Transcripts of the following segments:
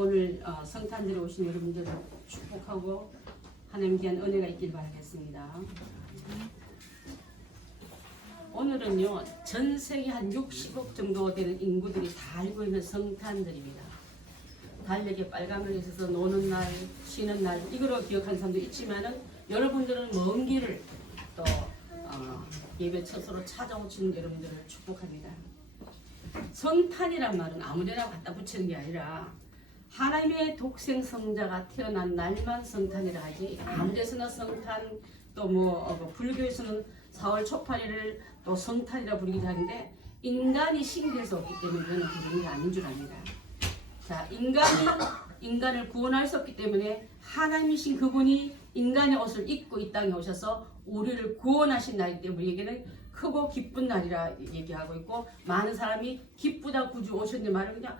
오늘 성탄절에 오신 여러분들을 축복하고 하나님 귀한 은혜가 있길 바라겠습니다. 오늘은요, 전 세계 한 60억 정도 되는 인구들이 다 알고 있는 성탄절입니다. 달력에 빨간 글이 있어서 노는 날, 쉬는 날, 이거로 기억하는 사람도 있지만은 여러분들은 먼 길을 또 예배 처소로 찾아오시는 여러분들을 축복합니다. 성탄이란 말은 아무데나 갖다 붙이는 게 아니라 하나님의 독생 성자가 태어난 날만 성탄이라 하지, 아무데서나 성탄, 또 불교에서는 4월 초팔일을 또 성탄이라 부르기도 하는데, 인간이 신기해서 없기 때문에 저는 부르는 게 아닌 줄 압니다. 자, 인간을 구원할 수 없기 때문에 하나님이신 그분이 인간의 옷을 입고 이 땅에 오셔서 우리를 구원하신 날이기 때문에 우리에게는 크고 기쁜 날이라 얘기하고 있고, 많은 사람이 기쁘다 구주 오셨는데 말을 그냥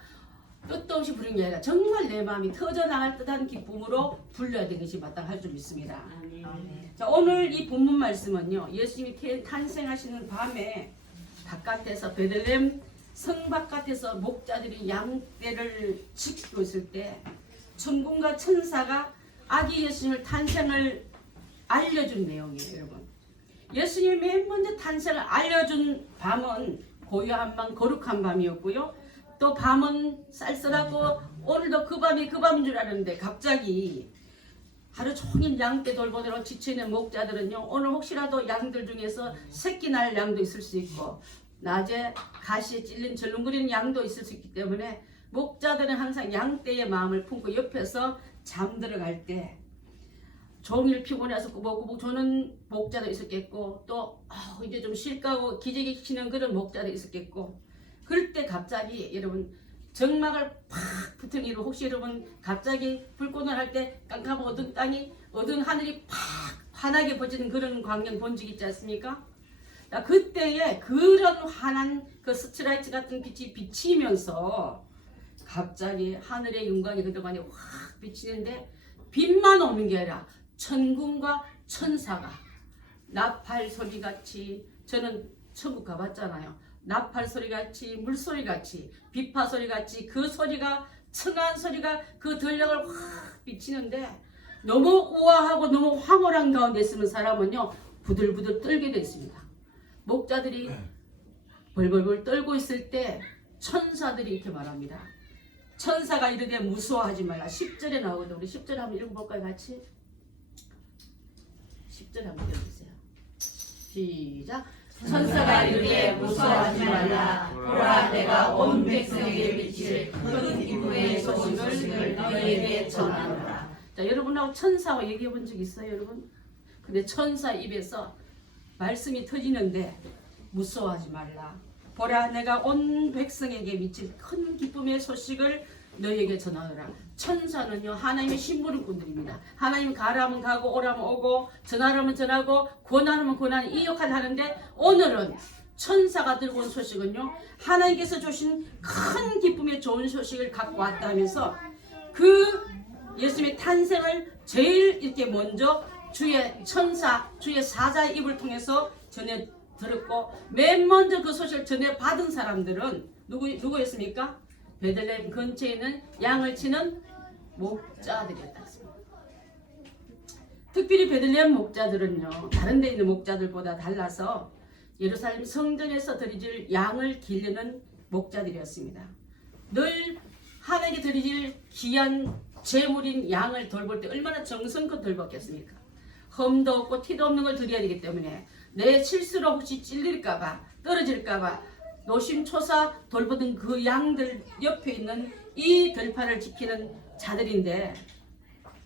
뜻도 없이 부르는 게 아니라 정말 내 마음이 터져나갈 듯한 기쁨으로 불러야 되는 것이 마땅할 줄 믿습니다. 아멘. 자, 오늘 이 본문 말씀은요, 예수님이 탄생하시는 밤에 바깥에서 베들레헴 성 바깥에서 목자들이 양떼를 지키고 있을 때 천군과 천사가 아기 예수님을 탄생을 알려준 내용이에요. 여러분, 예수님이 맨 먼저 탄생을 알려준 밤은 고요한 밤, 거룩한 밤이었고요. 또 밤은 쌀쌀하고 오늘도 그 밤이 그 밤인 줄 알았는데, 갑자기 하루 종일 양떼 돌보느라 지쳐있는 목자들은요, 오늘 혹시라도 양들 중에서 새끼 날 양도 있을 수 있고 낮에 가시에 찔린 절름거리는 양도 있을 수 있기 때문에 목자들은 항상 양떼의 마음을 품고 옆에서 잠들어갈 때 종일 피곤해서 꾸벅꾸벅 조는 목자도 있었겠고, 또 이제 좀 쉴까 하고 기저귀 치는 그런 목자도 있었겠고, 그럴 때 갑자기 여러분 정막을 팍 붙은 이로, 혹시 여러분 갑자기 불꽃을 할 때 깜깜한 어두운 땅이, 어두운 하늘이 팍 환하게 번지는 그런 광경 본 적 있지 않습니까? 그때에 그런 환한 그 스트라이트 같은 빛이 비치면서 갑자기 하늘의 영광이 그동안에 확 비치는데, 빛만 오는 게 아니라 천군과 천사가 나팔 소리같이, 저는 천국 가봤잖아요. 나팔 소리같이, 물소리같이, 비파 소리같이 그 소리가, 청한 소리가 그 들녘을 확 비치는데, 너무 우아하고 너무 황홀한 가운데 있으면 사람은요 부들부들 떨게 되어 있습니다. 목자들이 벌벌벌 떨고 있을 때 천사들이 이렇게 말합니다. 천사가 이르되 무서워하지 말라. 10절에 나오거든요. 우리 10절 한번 읽어볼까요, 같이? 10절 한번 읽어주세요. 시작. 천사가 이르되 무서워하지 말라. 보라, 내가 온 백성에게 미칠 큰 기쁨의 소식을 너희에게 전하노라. 자, 여러분하고 천사와 얘기해 본 적 있어요, 여러분? 근데 천사 입에서 말씀이 터지는데, 무서워하지 말라. 보라, 내가 온 백성에게 미칠 큰 기쁨의 소식을 너희에게 전하노라. 천사는요, 하나님의 심부름꾼들입니다. 하나님 가라면 가고 오라면 오고 전하라면 전하고 권하라면 권하는 이 역할을 하는데, 오늘은 천사가 들고 온 소식은요, 하나님께서 주신 큰 기쁨의 좋은 소식을 갖고 왔다면서, 그 예수님의 탄생을 제일 이렇게 먼저 주의 천사, 주의 사자의 입을 통해서 전해 들었고, 맨 먼저 그 소식을 전해 받은 사람들은 누구였습니까? 베들레헴 근처에 있는 양을 치는 목자들이었다. 특별히 베들레헴 목자들은요, 다른 데 있는 목자들보다 달라서 예루살렘 성전에서 드리질 양을 기르는 목자들이었습니다. 늘 하나님께 드리질 귀한 제물인 양을 돌볼 때 얼마나 정성껏 돌봤겠습니까? 흠도 없고 티도 없는 걸 드려야 되기 때문에 내 실수로 혹시 찔릴까봐, 떨어질까봐 노심초사 돌보던 그 양들 옆에 있는 이 들판을 지키는 자들인데,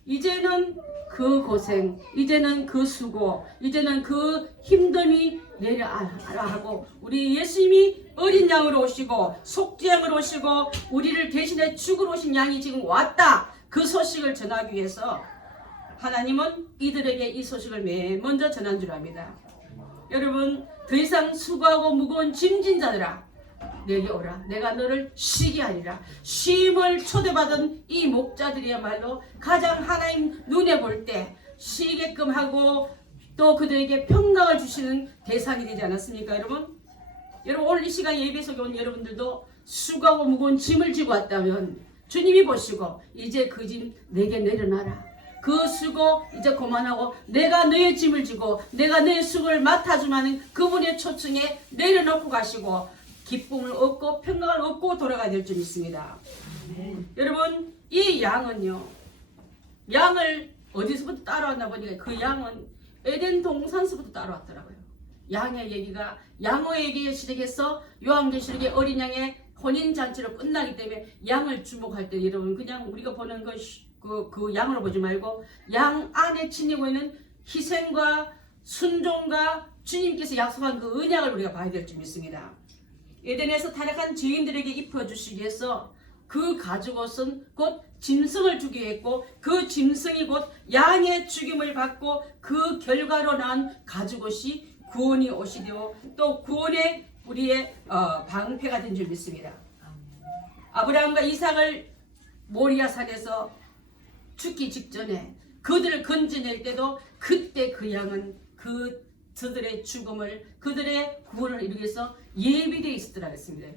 이제는 그 고생, 이제는 그 수고, 이제는 그 힘듦이 내려가라 하고, 우리 예수님이 어린 양으로 오시고 속죄양으로 오시고 우리를 대신해 죽으러 오신 양이 지금 왔다, 그 소식을 전하기 위해서 하나님은 이들에게 이 소식을 맨 먼저 전한 줄 압니다. 여러분, 더 이상 수고하고 무거운 짐진 자들아, 내게 오라. 내가 너를 쉬게 하리라. 쉼을 초대받은 이 목자들이야말로 가장 하나님 눈에 볼 때 쉬게끔 하고, 또 그들에게 평강을 주시는 대상이 되지 않았습니까, 여러분? 여러분, 오늘 이 시간 예배 속에 온 여러분들도 수고하고 무거운 짐을 지고 왔다면 주님이 보시고 이제 그 짐 내게 내려놔라. 그 수고 이제 그만하고 내가 너의 짐을 지고 내가 너의 수고를 맡아주마는 그분의 초청에 내려놓고 가시고 기쁨을 얻고 평강을 얻고 돌아가야 될 줄 믿습니다. 여러분 이 양은요, 양을 어디서부터 따라왔나 보니까 그 양은 에덴 동산서부터 따라왔더라고요. 양의 얘기가 양호에게 시작해서 요한계시록의 어린 양의 혼인잔치로 끝나기 때문에 양을 주목할 때 여러분 그냥 우리가 보는 그 양으로 보지 말고 양 안에 지니고 있는 희생과 순종과 주님께서 약속한 그 언약을 우리가 봐야 될 줄 믿습니다. 에덴에서 타락한 죄인들에게 입혀주시기 위해서 그 가죽옷은 곧 짐승을 주게 했고 그 짐승이 곧 양의 죽임을 받고 그 결과로 난 가죽옷이 구원의 옷이 되어 또 구원의 우리의 방패가 된 줄 믿습니다. 아브라함과 이삭을 모리아산에서 죽기 직전에 그들을 건져낼 때도 그때 그 양은 저들의 죽음을 그들의 구원을 이루기 위해서 예비되어 있었더라 했습니다.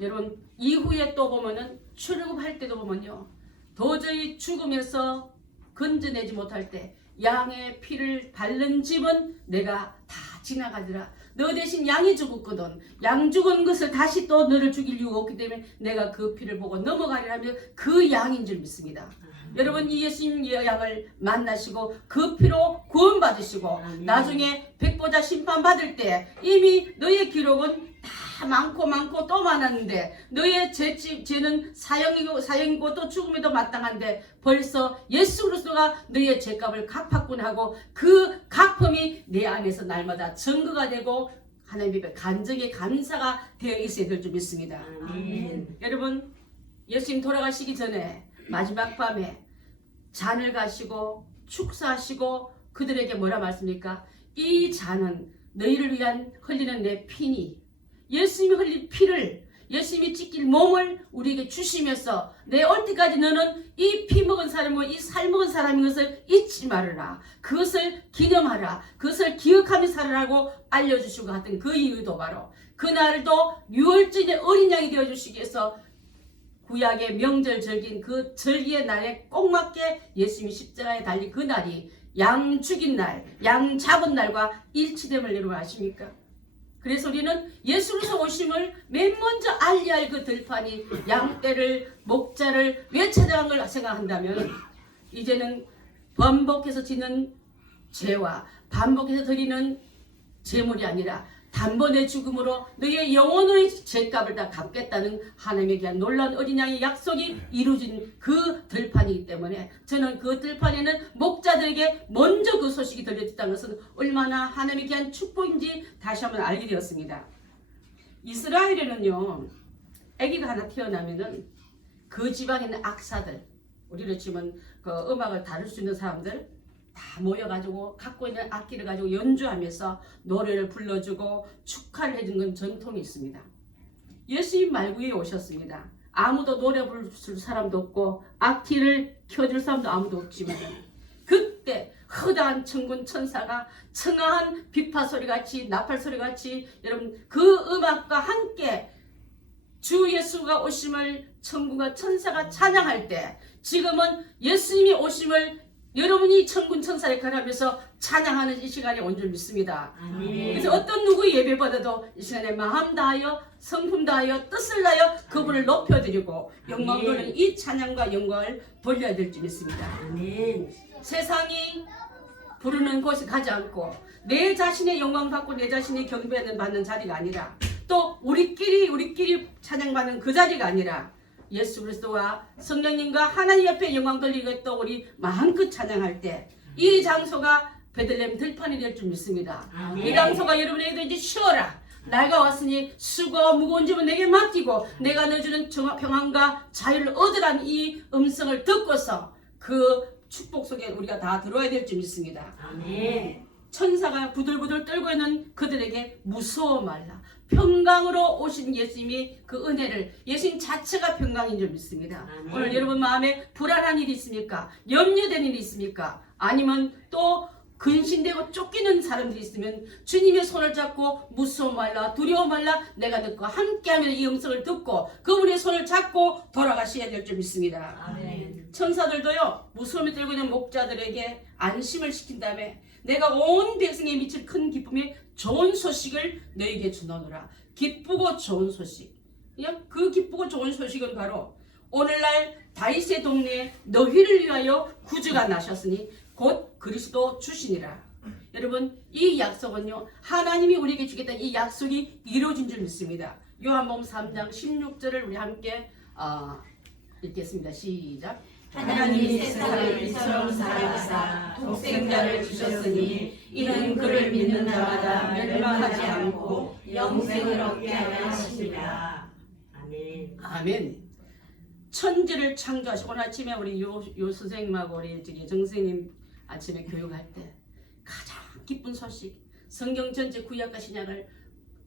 여러분 이후에 또 보면은 출애굽할 때도 보면요 도저히 죽음에서 건져내지 못할 때 양의 피를 바른 집은 내가 다 지나가더라. 너 대신 양이 죽었거든. 양 죽은 것을 다시 또 너를 죽일 이유가 없기 때문에 내가 그 피를 보고 넘어가리라 하며 그 양인 줄 믿습니다. 여러분 이 예수님의 양을 만나시고 그 피로 구원받으시고 나중에 백보자 심판 받을 때 이미 너의 기록은 다 많고 또 많았는데 너의 죄는 사형이고 또 죽음에도 마땅한데 벌써 예수 그리스도가 너의 죄값을 갚았구나 하고 그 갚음이 내 안에서 날마다 증거가 되고 하나님의 간증의 감사가 되어 있어야 될 줄 믿습니다. 여러분 예수님 돌아가시기 전에 마지막 밤에 잔을 가시고 축사하시고 그들에게 뭐라 말씀입니까? 이 잔은 너희를 위한 흘리는 내 피니 예수님이 흘린 피를 예수님이 찢길 몸을 우리에게 주시면서 내 올 때까지 너는 이 피 먹은 사람이고 이 살 먹은 사람인 것을 잊지 말아라. 그것을 기념하라. 그것을 기억하며 살아라고 알려주시고 하던 그 이유도 바로 그날도 유월절의 어린 양이 되어주시기 위해서 구약의 명절 절기인 그 절기의 날에 꼭 맞게 예수님이 십자가에 달린 그 날이 양 죽인 날, 양 잡은 날과 일치됨을 여러분 아십니까? 그래서 우리는 예수 그리스도 오심을 맨 먼저 알리할 그 들판이 양떼를 목자를 왜 찾아간 걸 생각한다면 이제는 반복해서 지는 죄와 반복해서 드리는 제물이 아니라 단번에 죽음으로 너의 영혼의 죄값을 다 갚겠다는 하나님에 대한 놀라운 어린 양의 약속이 이루어진 그 들판이기 때문에 저는 그 들판에는 목자들에게 먼저 그 소식이 들려졌다는 것은 얼마나 하나님에 대한 축복인지 다시 한번 알게 되었습니다. 이스라엘에는요 아기가 하나 태어나면은 그 지방에 있는 악사들 우리로 치면 그 음악을 다룰 수 있는 사람들 다 모여가지고 갖고 있는 악기를 가지고 연주하면서 노래를 불러주고 축하를 해준 건 전통이 있습니다. 예수님 말구에 오셨습니다. 아무도 노래 부를 사람도 없고 악기를 켜줄 사람도 아무도 없지만 그때 허다한 천군 천사가 청아한 비파 소리같이 나팔 소리같이 여러분 그 음악과 함께 주 예수가 오심을 천군과 천사가 찬양할 때 지금은 예수님이 오심을 여러분이 천군 천사 역할을 하면서 찬양하는 이 시간이 온 줄 믿습니다. 그래서 어떤 누구 예배보다도 이 시간에 마음 다하여 성품 다하여 뜻을 다하여 그분을 높여드리고 영광 돌리는 이 찬양과 영광을 돌려야 될 줄 믿습니다. 세상이 부르는 곳에 가지 않고 내 자신의 영광 받고 내 자신의 경배받는 자리가 아니라 또 우리끼리 찬양받는 그 자리가 아니라 예수 그리스도와 성령님과 하나님 옆에 영광 돌리고 또 우리 마음껏 찬양할 때 이 장소가 베들레헴 들판이 될 줄 믿습니다. 이 장소가 여러분에게도 이제 쉬어라. 날가 왔으니 수고와 무거운 짐은 내게 맡기고 내가 너주는 평안과 자유를 얻으라는 이 음성을 듣고서 그 축복 속에 우리가 다 들어야 될 줄 믿습니다. 천사가 부들부들 떨고 있는 그들에게 무서워 말라. 평강으로 오신 예수님이 그 은혜를 예수님 자체가 평강인 줄 믿습니다. 오늘 여러분 마음에 불안한 일이 있습니까? 염려된 일이 있습니까? 아니면 또 근신되고 쫓기는 사람들이 있으면 주님의 손을 잡고 무서워 말라 두려워 말라 내가 듣고 함께하면 이 음성을 듣고 그분의 손을 잡고 돌아가셔야 될 줄 믿습니다. 아멘. 천사들도요 무서움이 들고 있는 목자들에게 안심을 시킨 다음에 내가 온 백성에 미칠 큰 기쁨의 좋은 소식을 너에게 주노노라. 기쁘고 좋은 소식. 그냥 그 기쁘고 좋은 소식은 바로 오늘날 다윗의 동네에 너희를 위하여 구주가 나셨으니 곧 그리스도 주시니라. 여러분 이 약속은요 하나님이 우리에게 주겠다는 이 약속이 이루어진 줄 믿습니다. 요한복음 3장 16절을 우리 함께 읽겠습니다. 시작. 하나님이 세상을 이처럼 사랑하사 독생자를 주셨으니 이는 그를 믿는 자마다 멸망하지 않고 영생을 얻게 하려 하심이라. 아멘. 아멘. 천지를 창조하시고 오늘 아침에 우리 요 선생님하고 우리 정 선생님 아침에 교육할 때 가장 기쁜 소식 성경 전체 구약과 신약을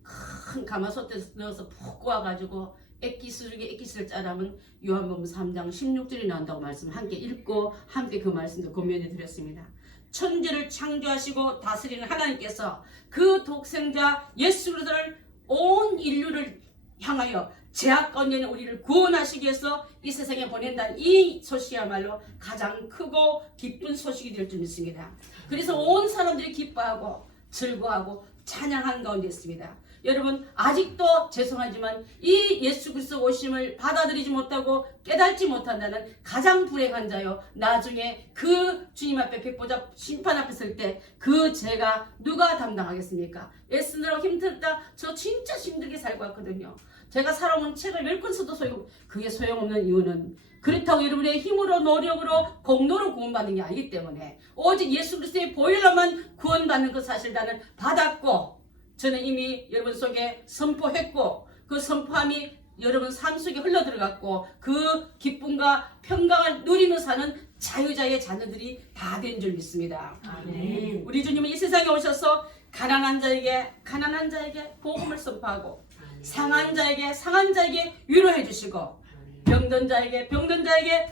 큰 가마솥에 넣어서 푹 구워가지고 액기스 중에 액기스를 짜라면 요한복음 3장 16절이 나온다고 말씀 함께 읽고 함께 그 말씀도 고면해 드렸습니다. 천지를 창조하시고 다스리는 하나님께서 그 독생자 예수 그리스도를 온 인류를 향하여 죄악 가운데 있는 우리를 구원하시기 위해서 이 세상에 보낸다는 이 소식이야말로 가장 크고 기쁜 소식이 될 줄 믿습니다. 그래서 온 사람들이 기뻐하고 즐거워하고 찬양하는 가운데 있습니다. 여러분 아직도 죄송하지만 이 예수 그리스도 오심을 받아들이지 못하고 깨닫지 못한다는 가장 불행한 자요. 나중에 그 주님 앞에 백보자 심판 앞에 설 때 그 죄가 누가 담당하겠습니까? 애쓰느라고 힘들다. 저 진짜 힘들게 살고 왔거든요. 제가 살아온 책을 10권 써도 그게 소용없는 이유는 그렇다고 여러분의 힘으로 노력으로 공로로 구원받는 게 아니기 때문에 오직 예수 그리스도의 보혈로만 구원받는 그 사실 나는 받았고 저는 이미 여러분 속에 선포했고 그 선포함이 여러분 삶 속에 흘러들어갔고 그 기쁨과 평강을 누리며 사는 자유자의 자녀들이 다 된 줄 믿습니다. 아멘. 우리 주님은 이 세상에 오셔서 가난한 자에게 복음을 선포하고 상한 자에게 위로해 주시고 병든 자에게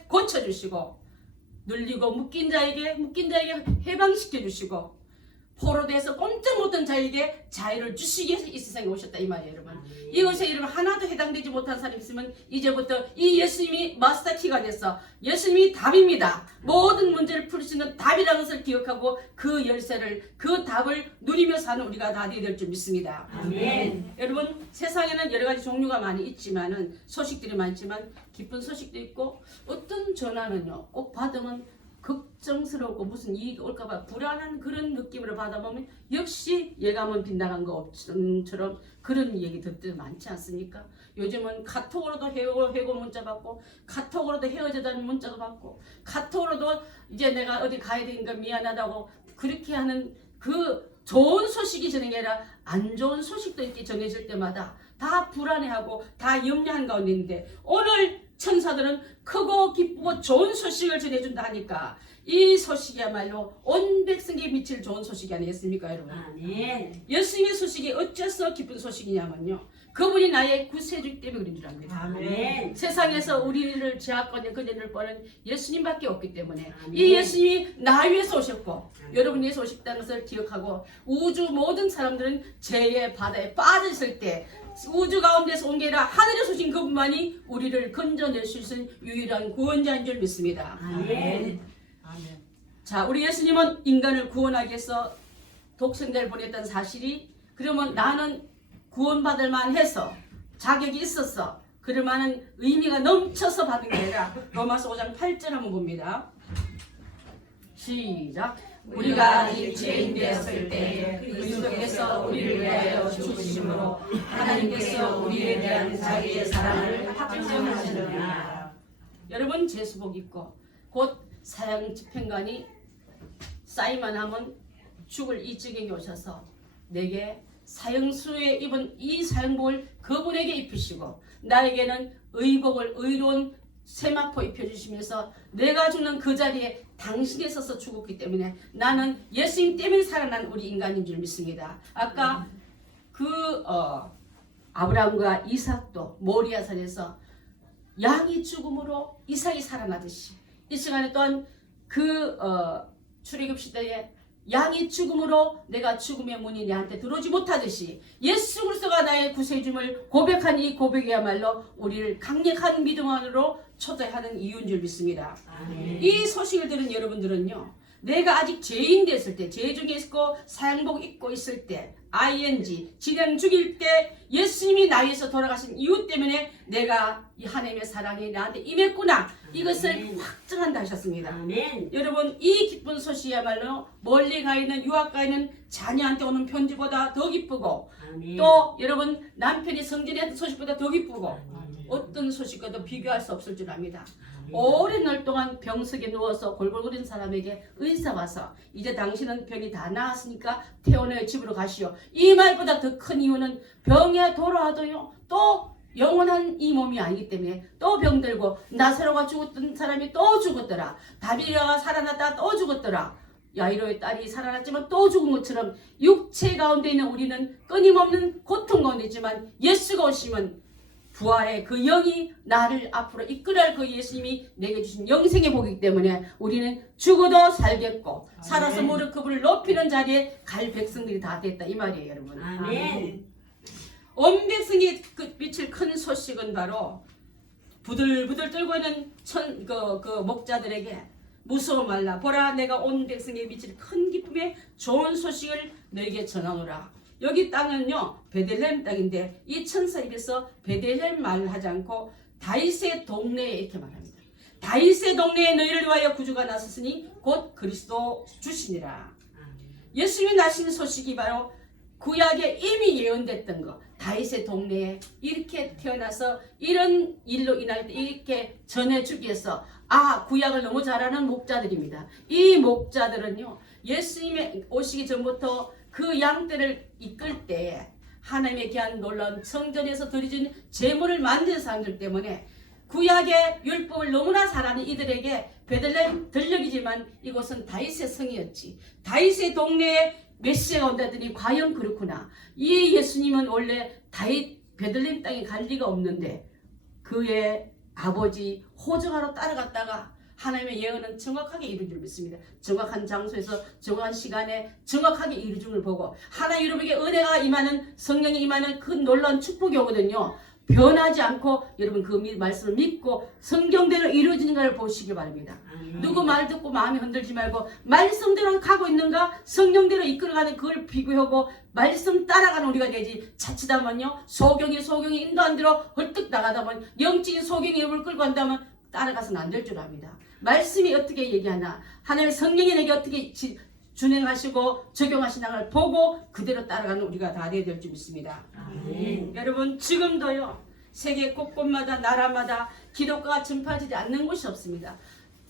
고쳐 주시고 눌리고 묶인 자에게 해방시켜 주시고 포로돼서 꼼짝 못한 자에게 자유를 주시기 위해서 이 세상에 오셨다 이 말이에요 여러분. 이것에 여러분 하나도 해당되지 못한 사람이 있으면 이제부터 이 예수님이 마스터키가 됐어. 예수님이 답입니다. 모든 문제를 풀 수 있는 답이라는 것을 기억하고 그 열쇠를 그 답을 누리며 사는 우리가 다 되어야 될 줄 믿습니다. 아멘. 여러분 세상에는 여러 가지 종류가 많이 있지만은 소식들이 많지만 기쁜 소식도 있고 어떤 전화는요 꼭 받으면 걱정스럽고 무슨 이익이 올까봐 불안한 그런 느낌으로 받아보면 역시 예감은 빗나간 것처럼 그런 얘기 듣을 때 많지 않습니까? 요즘은 카톡으로도 해고 문자 받고 카톡으로도 헤어지자는 문자도 받고 카톡으로도 이제 내가 어디 가야 되니까 미안하다고 그렇게 하는 그 좋은 소식이 전해게 아니라 안 좋은 소식도 이렇게 전해질 때마다 다 불안해하고 다 염려한 가운데 있는데 오늘 천사들은 크고 기쁘고 좋은 소식을 전해준다 하니까 이 소식이야말로 온 백성에 미칠 좋은 소식이 아니겠습니까 여러분? 아멘. 예수님의 소식이 어째서 기쁜 소식이냐면요 그분이 나의 구세주이기 때문에 그런 줄 압니다. 아멘. 세상에서 우리를 제약권에 그전을 뻔한 예수님밖에 없기 때문에 아멘. 이 예수님이 나 위해서 오셨고 여러분 위해서 오셨다는 것을 기억하고 우주 모든 사람들은 죄의 바다에 빠졌을 때 우주 가운데서 온 게 아니라 하늘에서 오신 그분만이 우리를 건져낼 수 있는 유일한 구원자인 줄 믿습니다. 아멘. 자, 우리 예수님은 인간을 구원하기 위해서 독생자를 보냈다는 사실이 그러면 나는 구원받을 만해서 자격이 있었어 그럴 만한 의미가 넘쳐서 받은 게 아니라 로마서 5장 8절 한번 봅니다. 시작. 우리가 아직 죄인 되었을 때 그리스도께서 우리를 위하여 죽으심으로 하나님께서 우리에 대한 자기의 사랑을 확증하시느니라. 여러분 제수복 입고 곧 사형 집행관이 쌓이만 하면 죽을 이 지경에 오셔서 내게 사형수에 입은 이 사형복을 그분에게 입히시고 나에게는 의복을 의로운 세마포 입혀주시면서 내가 죽는 그 자리에 당신이 서서 죽었기 때문에 나는 예수님 때문에 살아난 우리 인간인 줄 믿습니다. 아까 아브라함과 이삭도 모리아산에서 양이 죽음으로 이삭이 살아나듯이 이 시간에 또한 출애굽 시대에 양이 죽음으로 내가 죽음의 문이 내한테 들어오지 못하듯이 예수 그리스도가 나의 구세주임을 고백한 이 고백이야말로 우리를 강력한 믿음 안으로 초대하는 이유인 줄 믿습니다. 아멘. 이 소식을 들은 여러분들은요, 내가 아직 죄인 됐을 때, 죄 중에 있고 사형복 입고 있을 때, ing, 진행 중일 때 예수님이 나에서 돌아가신 이유 때문에 내가 이 하나님의 사랑이 나한테 임했구나, 이것을 확증한다 하셨습니다. 아멘. 여러분, 이 기쁜 소식이야말로 멀리 가 있는, 유학 가 있는 자녀한테 오는 편지보다 더 기쁘고, 아멘. 또 여러분 남편이 성전에 했던 소식보다 더 기쁘고, 어떤 소식과도 비교할 수 없을 줄 압니다. 오랜 날 동안 병석에 누워서 골골거리는 사람에게 의사가 와서 이제 당신은 병이 다 나았으니까 퇴원해 집으로 가시오, 이 말보다 더 큰 이유는 병에 돌아와도요 또 영원한 이 몸이 아니기 때문에 또 병들고, 나사로가 죽었던 사람이 또 죽었더라, 다비라가 살아났다 또 죽었더라, 야이로의 딸이 살아났지만 또 죽은 것처럼 육체 가운데 있는 우리는 끊임없는 고통 가운데 있지만, 예수가 오시면 부활의 그 영이 나를 앞으로 이끌어갈 그 예수님이 내게 주신 영생의 복이기 때문에 우리는 죽어도 살겠고, 살아서 무릎 굽을 높이는 자리에 갈 백성들이 다 됐다, 이 말이에요, 여러분. 아멘. 온 백성이 미칠 큰 소식은 바로 부들부들 떨고 있는 그 목자들에게 무서워 말라, 보라 내가 온 백성에 미칠 큰 기쁨의 좋은 소식을 너에게 전하노라. 여기 땅은요 베들레헴 땅인데, 이 천사 입에서 베들레헴 말을 하지 않고 다윗의 동네에 이렇게 말합니다. 다윗의 동네에 너희를 위하여 구주가 나섰으니 곧 그리스도 주시니라. 예수님이 나신 소식이 바로 구약에 이미 예언됐던 거, 다윗의 동네에 이렇게 태어나서 이런 일로 인할 때 이렇게 전해주기 위해서, 구약을 너무 잘 아는 목자들입니다. 이 목자들은요 예수님의 오시기 전부터 그 양떼를 이끌 때에 하나님의 귀한 놀라운 성전에서 드려진 제물을 만든 사람들 때문에 구약의 율법을 너무나 잘 아는 이들에게 베들레헴 들녘이지만 이곳은 다윗의 성이었지, 다윗의 동네에 메시아가 온다더니 과연 그렇구나, 이 예수님은 원래 다윗 베들레헴 땅에 갈 리가 없는데 그의 아버지 호적하러 따라갔다가 하나님의 예언은 정확하게 이루어질 줄 믿습니다. 정확한 장소에서 정확한 시간에 정확하게 이루어짐을 보고, 하나님 여러분에게 은혜가 임하는, 성령이 임하는 그 놀라운 축복이 오거든요. 변하지 않고 여러분 그 말씀을 믿고 성경대로 이루어지는 걸 보시기 바랍니다. 누구 말 듣고 마음이 흔들지 말고 말씀대로 가고 있는가, 성령대로 이끌어가는 그걸 비교하고 말씀 따라가는 우리가 되지, 자칫하면요 소경이 인도 안 들어 헐떡 나가다 보면, 영적인 소경이 입을 끌고 간다면 따라가서는 안 될 줄 압니다. 말씀이 어떻게 얘기하나, 하나님의 성령이 내게 어떻게 준행하시고 적용하시는 걸 보고 그대로 따라가는 우리가 다 되어야 될 줄 믿습니다. 여러분, 지금도요 세계 곳곳마다 나라마다 기독교가 전파되지 않는 곳이 없습니다.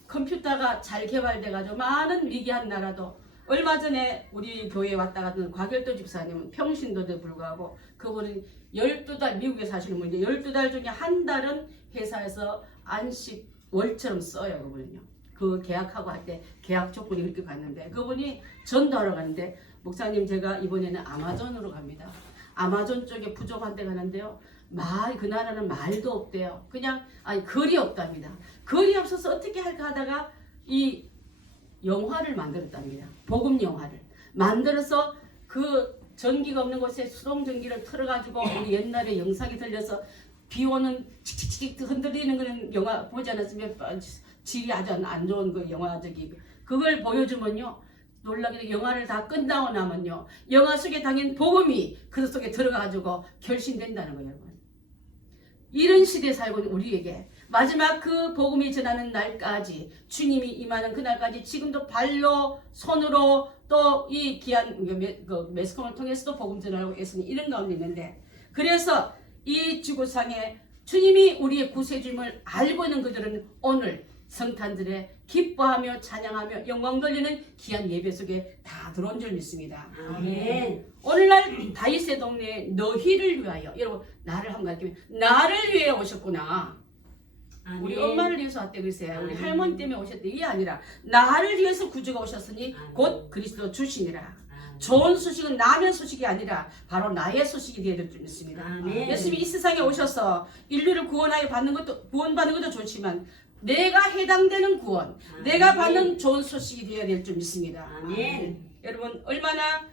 컴퓨터가 잘 개발돼 가지고 많은 미개한 나라도, 얼마 전에 우리 교회에 왔다 갔던 곽열도 집사님은 평신도에 불구하고 그분은 12달, 미국에 사시는 분인데 12달 중에 한 달은 회사에서 안식 월처럼 써요. 그분은요. 그 계약하고 할 때 계약 조건이 그렇게 갔는데, 그분이 전도하러 가는데, 목사님 제가 이번에는 아마존으로 갑니다. 아마존 쪽에 부족한 데 가는데요, 그 나라는 말도 없대요. 그냥 글이 없답니다. 글이 없어서 어떻게 할까 하다가 이 영화를 만들었답니다. 복음 영화를 만들어서 그 전기가 없는 곳에 수동 전기를 틀어가지고 우리 옛날에 영상이 들려서 비 오는 칙칙칙 흔들리는 그런 영화 보지 않았으면 질이 아주 안 좋은 그 영화 그걸 보여주면요, 놀라게 영화를 다 끝나고 나면요 영화 속에 당연 복음이 그 속에 들어가지고 결신된다는 거예요. 여러분, 이런 시대에 살고 있는 우리에게 마지막 그 복음이 전하는 날까지, 주님이 임하는 그날까지 지금도 발로 손으로 또 이 귀한 매스컴을 통해서도 복음 전하고 애쓰는 이런 가운데 있는데, 그래서 이 지구상에 주님이 우리의 구세주임을 알고 있는 그들은 오늘 성탄절에 기뻐하며 찬양하며 영광 돌리는 귀한 예배 속에 다 들어온 줄 믿습니다. 아멘. 오늘날 다윗의 동네에 너희를 위하여, 여러분 나를 한번 가르치면 나를 위해 오셨구나. 아멘. 우리 엄마를 위해서 왔대 그랬어요. 우리 할머니 때문에 오셨대. 이게 아니라 나를 위해서 구주가 오셨으니 곧 그리스도 주시니라. 좋은 소식은 남의 소식이 아니라 바로 나의 소식이 되어야 될 줄 믿습니다. 아멘. 예수님이 이 세상에 오셔서 인류를 구원하여 구원받는 것도 좋지만 내가 해당되는 구원, 내가 받는 좋은 소식이 되어야 될 줄 믿습니다. 아멘. 여러분 얼마나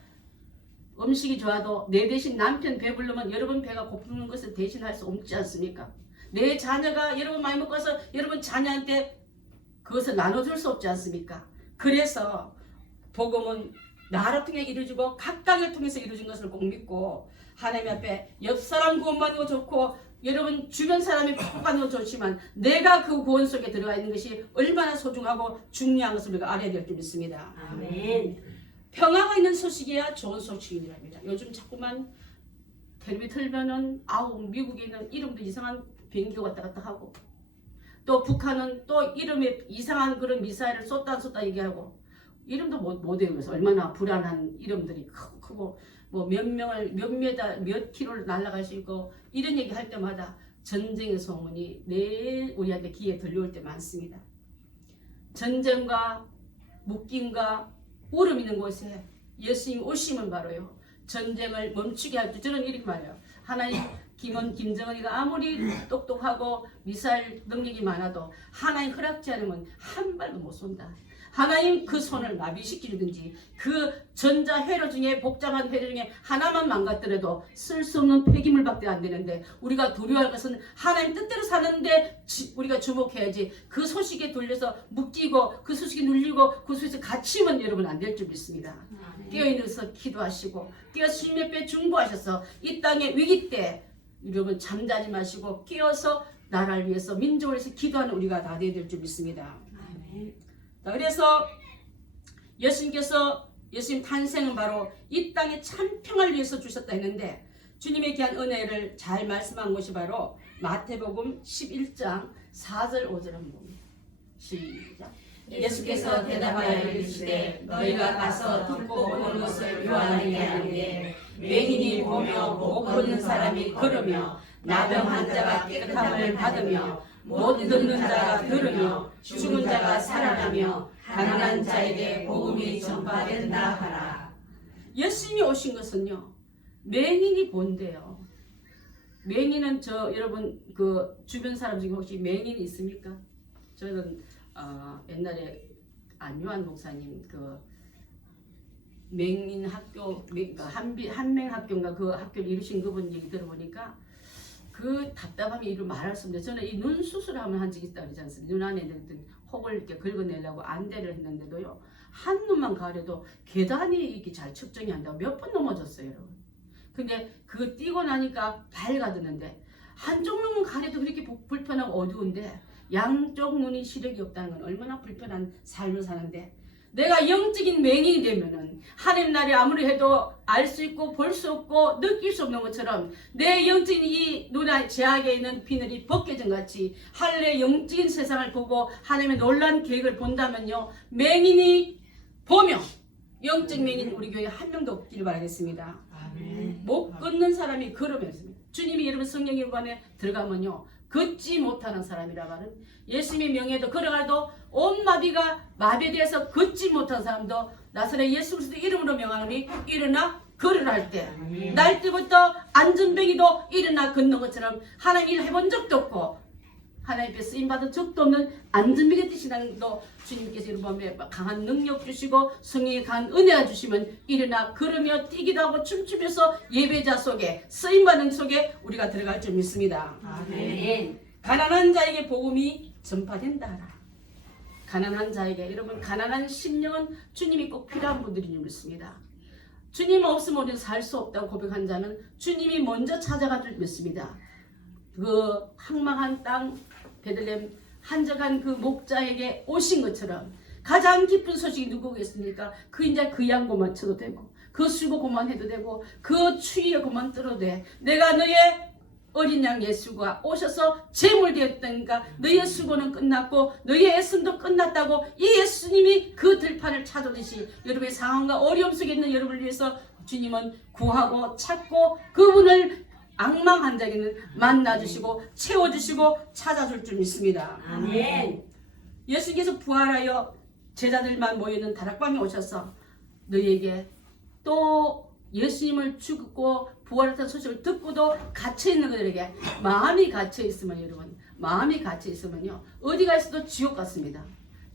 음식이 좋아도 내 대신 남편 배부르면 여러분 배가 고프는 것을 대신할 수 없지 않습니까? 내 자녀가 여러분 많이 먹고 와서 여러분 자녀한테 그것을 나눠줄 수 없지 않습니까? 그래서 복음은 나를 통해 이루어지고 각각을 통해서 이루어진 것을 꼭 믿고 하나님 앞에 옆 사람 구원받는 거 좋고 여러분 주변 사람이 복받는 거 좋지만 내가 그 구원 속에 들어가 있는 것이 얼마나 소중하고 중요한 것을 우리가 알아야 될 줄 믿습니다. 아멘. 평화가 있는 소식이야 좋은 소식이랍니다. 요즘 자꾸만 텔레비 틀면은 미국에는 이름도 이상한 비행기가 왔다 갔다 하고 또 북한은 또 이름에 이상한 그런 미사일을 쏟다 얘기하고 이름도 못 외워서 얼마나 불안한 이름들이 크고 뭐 몇 명을 몇 미터 몇 킬로를 날아갈 수 있고 이런 얘기 할 때마다 전쟁의 소문이 매일 우리한테 귀에 들려올 때 많습니다. 전쟁과 묶임과 울음 있는 곳에 예수님 오시면 바로요 전쟁을 멈추게 할 줄 저는 이렇게 말해요. 하나님 김정은이가 아무리 똑똑하고 미사일 능력이 많아도 하나님 허락지 않으면 한 발도 못 쏜다. 하나님 그 손을 마비시키든지 그 전자회로 중에 복잡한 회로 중에 하나만 망가뜨려도 쓸 수 없는 폐기물밖에 안 되는데 우리가 두려워할 것은 하나님 뜻대로 사는데 우리가 주목해야지 그 소식에 돌려서 묶이고 그 소식에 눌리고 그 소식에 갇히면 여러분 안 될 줄 믿습니다. 깨어있어서 기도하시고 깨어서 주님 앞에 중보하셔서 이 땅의 위기 때 여러분 잠자지 마시고 깨어서 나라를 위해서 민족을 위해서 기도하는 우리가 다 되어야 될 줄 믿습니다. 그래서 예수님 탄생은 바로 이 땅의 참 평화를 위해서 주셨다 했는데 주님의 귀한 은혜를 잘 말씀한 것이 바로 마태복음 11장 4절 5절 한번 봅니다. 시작. 예수께서 대답하여 이르시되 너희가 가서 듣고 보는 것을 요한에게 하는데 맹인이 보며 못 보는 사람이 걸으며 나병 환자가 깨끗함을 받으며 못 듣는 자가 들으며 죽은 자가 살아나며 가난한 자에게 복음이 전파된다 하라. 예수님이 오신 것은요 맹인이 본대요. 맹인은 여러분 그 주변 사람 중에 혹시 맹인이 있습니까? 저는 옛날에 안요한 목사님 그 맹인 학교 한맹 학교인가 그 학교를 이루신 그분 얘기 들어보니까 그 답답함이 이루 말할 수 없는데 저는 이 눈 수술을 한 적이 있다고 그러지 않습니까? 눈 안에 있는 혹을 이렇게 긁어내려고 안대를 했는데도요 한 눈만 가려도 계단이 이렇게 잘 측정이 안 되고 몇 번 넘어졌어요 여러분. 근데 그거 띄고 나니까 밝아드는데 한쪽 눈만 가려도 그렇게 불편하고 어두운데 양쪽 눈이 시력이 없다는 건 얼마나 불편한 삶을 사는데 내가 영적인 맹인이 되면은 하나님 나라에 아무리 해도 알 수 있고 볼 수 없고 느낄 수 없는 것처럼 내 영적인 이 눈에 제약에 있는 비늘이 벗겨진 같이 하늘의 영적인 세상을 보고 하나님의 놀라운 계획을 본다면요 맹인이 보며 영적 맹인 우리 교회에 한 명도 없기를 바라겠습니다. 못 걷는 사람이 걸으면서 주님이 여러분 성령 연관에 들어가면요 걷지 못하는 사람이라 말은 예수님의 명예도 걸어가도 온 마비가 마비되어서 걷지 못한 사람도 나사렛 예수 그리스도 이름으로 명하노니 일어나 걸으라 할 때 날 때부터 안전뱅이도 일어나 걷는 것처럼 하나님 일 해본 적도 없고 하나님께 쓰임받은 적도 없는 안전뱅이 뜻이라는 것도 주님께서 여러분 강한 능력 주시고 성령의 강한 은혜가 주시면 일어나 걸으며 뛰기도 하고 춤추면서 예배자 속에 쓰임받는 속에 우리가 들어갈 줄 믿습니다. 아멘. 가난한 자에게 복음이 전파된다 하라. 가난한 자에게 여러분 가난한 심령은 주님이 꼭 필요한 분들인 줄 믿습니다. 주님 없으면 우리는 살 수 없다고 고백한 자는 주님이 먼저 찾아갈 줄 믿습니다. 그 황망한 땅 베들레헴 한적한 그 목자에게 오신 것처럼 가장 기쁜 소식이 누구겠습니까? 그 이제 그 양고만 쳐도 되고 그 수고 그만해도 되고 그 추위에 그만 떨어도 돼. 내가 너의 어린 양 예수가 오셔서 제물되었다니까 너의 수고는 끝났고 너의 애씀도 끝났다고 이 예수님이 그 들판을 찾아오듯이 여러분의 상황과 어려움 속에 있는 여러분을 위해서 주님은 구하고 찾고 그분을 악망 환자에게는 만나주시고 채워주시고 찾아줄 줄 믿습니다. 아멘. 예수께서 부활하여 제자들만 모이는 다락방에 오셔서 너희에게 또 예수님을 죽고 부활했다는 소식을 듣고도 갇혀있는 그들에게 마음이 갇혀있으면 여러분 마음이 갇혀있으면요 어디가 있어도 지옥 같습니다.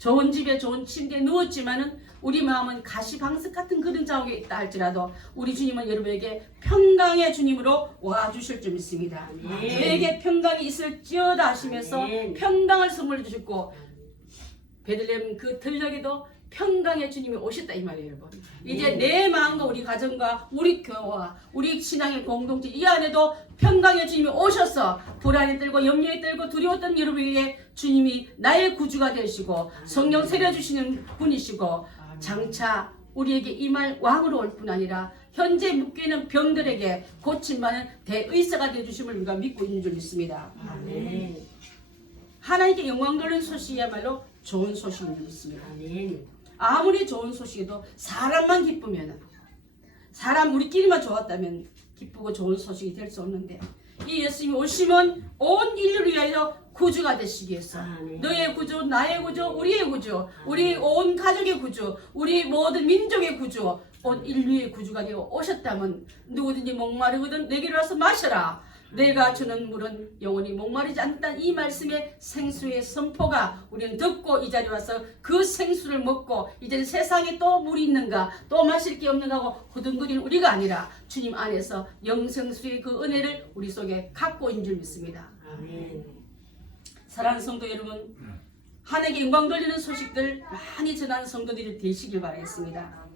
좋은 집에 좋은 침대에 누웠지만은 우리 마음은 가시방석 같은 그런 자옥에 있다 할지라도 우리 주님은 여러분에게 평강의 주님으로 와주실 줄 믿습니다. 너에게 평강이 있을지어다 하시면서 평강을 선물해 주셨고 베들레헴 그 들녘에도 평강의 주님이 오셨다 이 말이에요, 여러분. 이제 내 마음과 우리 가정과 우리 교회와 우리 신앙의 공동체 이 안에도 평강의 주님이 오셔서 불안에 떨고 염려에 떨고 두려웠던 여러분에게 주님이 나의 구주가 되시고 성령 세려 주시는 분이시고 장차 우리에게 이 말 왕으로 올 뿐 아니라 현재 묶여있는 병들에게 고침받는 대의사가 되어주심을 우리가 믿고 있는 줄 믿습니다. 아멘. 하나님께 영광 돌리는 소식이야말로 좋은 소식인 줄 믿습니다. 아멘. 아무리 좋은 소식이도 사람만 기쁘면 사람 우리끼리만 좋았다면 기쁘고 좋은 소식이 될 수 없는데 이 예수님이 오시면 온 인류를 위하여 구주가 되시기 위해서 너의 구주, 나의 구주, 우리의 구주, 우리 온 가족의 구주, 우리 모든 민족의 구주, 온 인류의 구주가 되어 오셨다면 누구든지 목마르거든 내게로 와서 마셔라. 내가 주는 물은 영원히 목마르지 않다는 이 말씀의 생수의 선포가 우리는 듣고 이 자리에 와서 그 생수를 먹고 이제 세상에 또 물이 있는가 또 마실 게 없는가 하고 후둥거리는 우리가 아니라 주님 안에서 영생수의 그 은혜를 우리 속에 갖고 있는 줄 믿습니다. 아멘. 사랑하는 성도 여러분, 하나님께 영광 돌리는 소식들 많이 전하는 성도들이 되시길 바라겠습니다.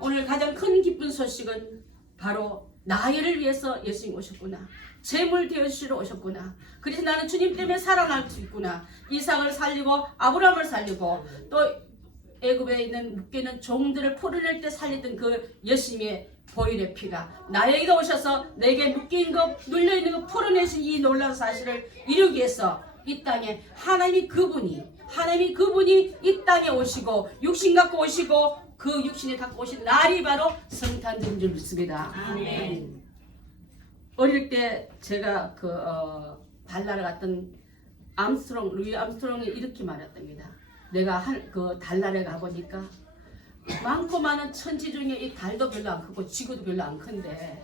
오늘 가장 큰 기쁜 소식은 바로 나를 위해서 예수님 오셨구나. 재물 되어주시러 오셨구나. 그래서 나는 주님 때문에 살아날 수 있구나. 이삭을 살리고 아브라함을 살리고 또 애굽에 있는 묶여있는 종들을 풀어낼 때 살렸던 그 예수님의 보혈의 피가 나에게도 오셔서 내게 묶인 것 눌려있는 것 풀어내신 이 놀라운 사실을 이루기 위해서 이 땅에 하나님이 그분이 이 땅에 오시고 육신 갖고 오시고 그 육신을 갖고 오신 날이 바로 성탄절인 줄 믿습니다. 아멘. 어릴 때 제가 달나라 갔던 루이 암스트롱이 이렇게 말했답니다. 내가 그 달나라에 가보니까 많고 많은 천지 중에 이 달도 별로 안 크고 지구도 별로 안 큰데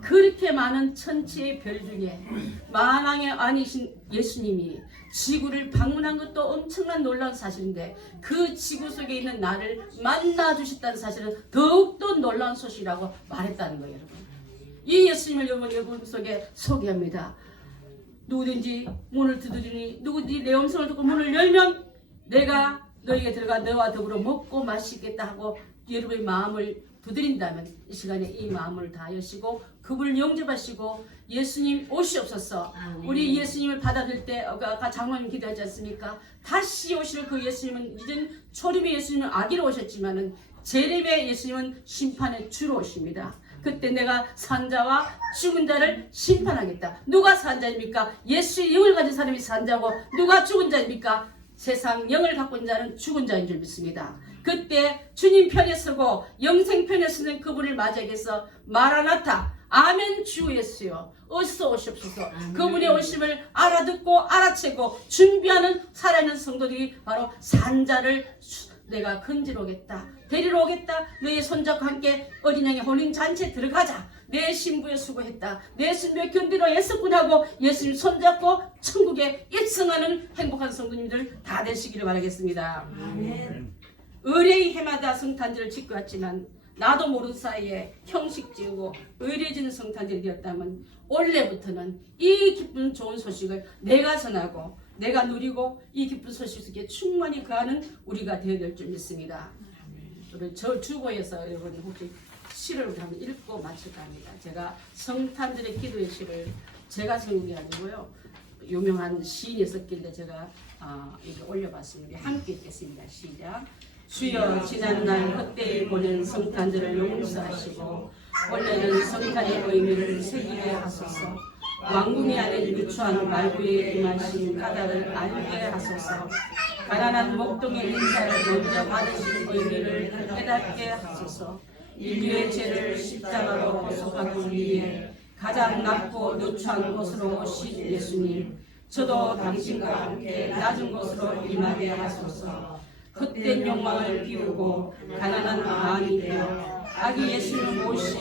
그렇게 많은 천지의 별 중에 만왕의 아니신 예수님이 지구를 방문한 것도 엄청난 놀라운 사실인데 그 지구 속에 있는 나를 만나주셨다는 사실은 더욱더 놀라운 소식이라고 말했다는 거예요, 여러분. 이 예수님을 여러분 속에 소개합니다. 누구든지 문을 두드리니 누구든지 내 음성을 듣고 문을 열면 내가 너에게 들어가 너와 더불어 먹고 마시겠다 하고 여러분의 마음을 두드린다면 이 시간에 이 마음을 다 여시고 그분을 영접하시고 예수님 오시옵소서. 우리 예수님을 받아들일 때 아까 장로님 기도하지 않습니까? 다시 오실 그 예수님은 이젠 초림의 예수님은 아기로 오셨지만은 재림의 예수님은 심판의 주로 오십니다. 그때 내가 산자와 죽은 자를 심판하겠다. 누가 산자입니까? 예수의 영을 가진 사람이 산자고 누가 죽은 자입니까? 세상 영을 갖고 있는 자는 죽은 자인 줄 믿습니다. 그때 주님 편에 서고 영생 편에 서는 그분을 맞이하겠어 마라나타 아멘 주 예수여 어서 오시옵소서. 그분의 오심을 알아듣고 알아채고 준비하는 살아있는 성도들이 바로 산자를 내가 건지러 오겠다. 데리러 오겠다. 너의 손잡고 함께 어린 양의 혼인 잔치에 들어가자. 내 신부에 수고했다. 내 신부에 견디러 애썼구나 하고 예수님 손잡고 천국에 입성하는 행복한 성도님들 다 되시기를 바라겠습니다. 아멘. 의뢰의 해마다 성탄절을 지고 왔지만 나도 모르는 사이에 형식 지우고 의뢰지는 성탄절이 되었다면 올해부터는 이 기쁜 좋은 소식을 내가 전하고 내가 누리고 이 기쁜 소식 속에 충만히 거하는 우리가 되어야 될 줄 믿습니다. 우리 저 주보에서 여러분 혹시 시를 우리 한번 읽고 마칠까 합니다. 제가 성탄절의 기도의 시를 제가 쓴 게 아니고요. 유명한 시인이 썼길래 제가 이렇게 올려봤습니다. 함께 읽겠습니다. 시작. 주여 지난날 헛되이 보낸 성탄절을 용서하시고 원래는 성탄의 의미를 새기게 하소서. 왕궁이 아닌 유추한 말구에 임하신 까닭을 알게 하소서. 가난한 목동의 인사를 먼저 받으신 의미를 깨닫게 하소서. 인류의 죄를 십자가로 보속하기 위해 가장 낮고 누추한 곳으로 오신 예수님, 저도 당신과 함께 낮은 곳으로 임하게 하소서. 헛된 욕망을 비우고 가난한 마음이 되어 아기 예수를 모시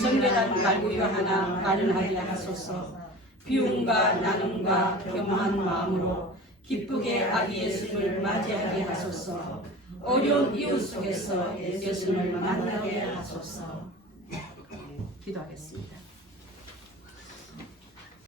정결한 말구유 하나 마련하게 하소서. 비움과 나눔과 겸허한 마음으로 기쁘게 아기 예수님을 맞이하게 하소서. 어려운 이웃 속에서 예수님을 만나게 하소서. 기도하겠습니다.